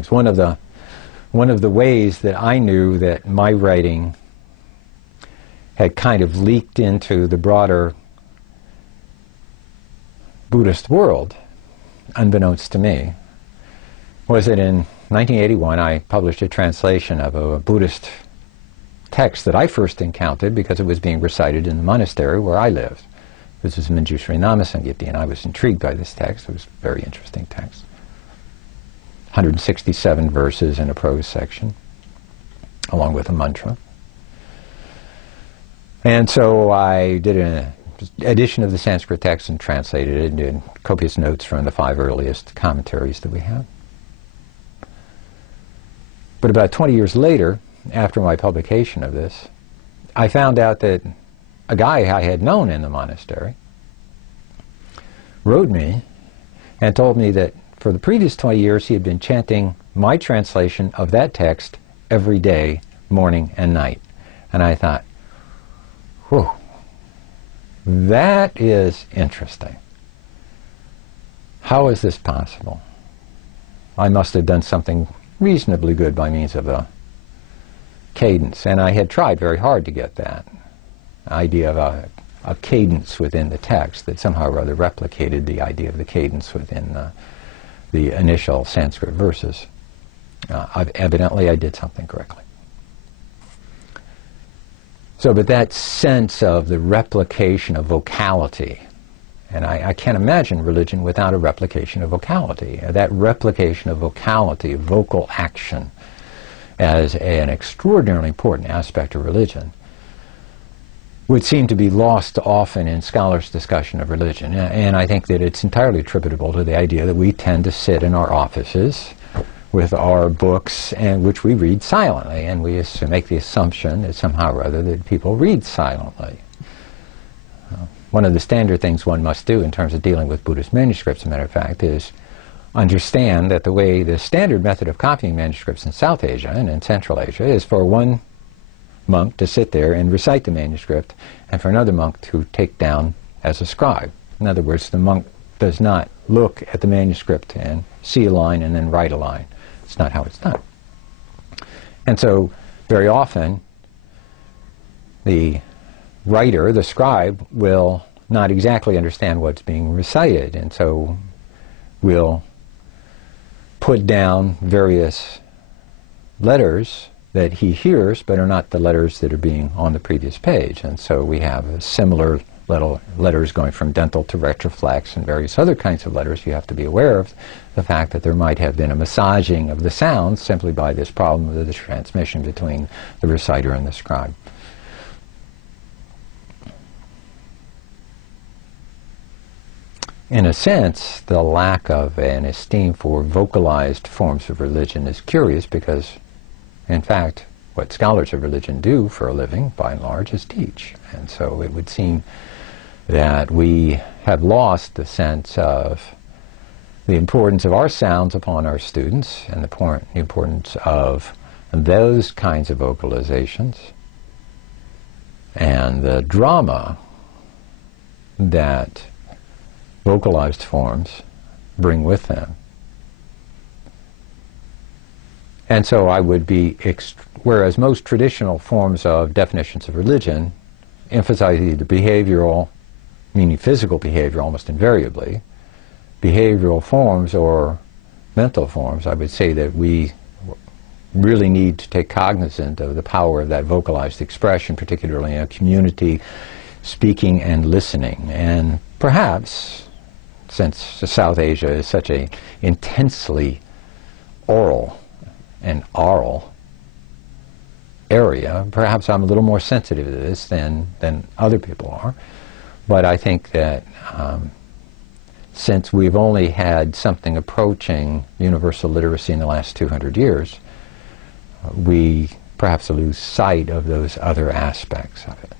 things. One of the ways that I knew that my writing had kind of leaked into the broader Buddhist world, unbeknownst to me, was that in 1981 I published a translation of a Buddhist text that I first encountered because it was being recited in the monastery where I lived. This is Manjushri Namasangiti, and I was intrigued by this text. It was a very interesting text. 167 verses in a prose section, along with a mantra. And so I did an edition of the Sanskrit text and translated it and did copious notes from the 5 earliest commentaries that we have. But about 20 years later, after my publication of this, I found out that a guy I had known in the monastery wrote me and told me that for the previous 20 years he had been chanting my translation of that text every day, morning and night. And I thought, whew, that is interesting. How is this possible? I must have done something reasonably good by means of a cadence, and I had tried very hard to get that idea of a cadence within the text that somehow or other replicated the idea of the cadence within the initial Sanskrit verses. Evidently I did something correctly. So, but that sense of the replication of vocality, and I can't imagine religion without a replication of vocality. That replication of vocality, vocal action, as an extraordinarily important aspect of religion, would seem to be lost often in scholars' discussion of religion. And I think that it's entirely attributable to the idea that we tend to sit in our offices with our books, and which we read silently, and we make the assumption that somehow or other that people read silently. One of the standard things one must do in terms of dealing with Buddhist manuscripts, as a matter of fact, is understand that the standard method of copying manuscripts in South Asia and in Central Asia is for one monk to sit there and recite the manuscript, and for another monk to take down as a scribe. In other words, the monk does not look at the manuscript and see a line and then write a line. It's not how it's done. And so, very often, the writer, the scribe, will not exactly understand what's being recited, and so will put down various letters that he hears, but are not the letters that are being on the previous page. And so we have similar little letters going from dental to retroflex and various other kinds of letters. You have to be aware of the fact that there might have been a massaging of the sounds simply by this problem of the transmission between the reciter and the scribe. In a sense, the lack of an esteem for vocalized forms of religion is curious because, in fact, what scholars of religion do for a living, by and large, is teach. And so it would seem that we have lost the sense of the importance of our sounds upon our students and the importance of those kinds of vocalizations and the drama that vocalized forms bring with them. And so I would be, whereas most traditional forms of definitions of religion emphasize either behavioral, meaning physical behavior almost invariably, behavioral forms or mental forms, I would say that we really need to take cognizant of the power of that vocalized expression, particularly in a community speaking and listening. And perhaps, since South Asia is such an intensely oral and oral area, perhaps I'm a little more sensitive to this than other people are. But I think that since we've only had something approaching universal literacy in the last 200 years, we perhaps lose sight of those other aspects of it.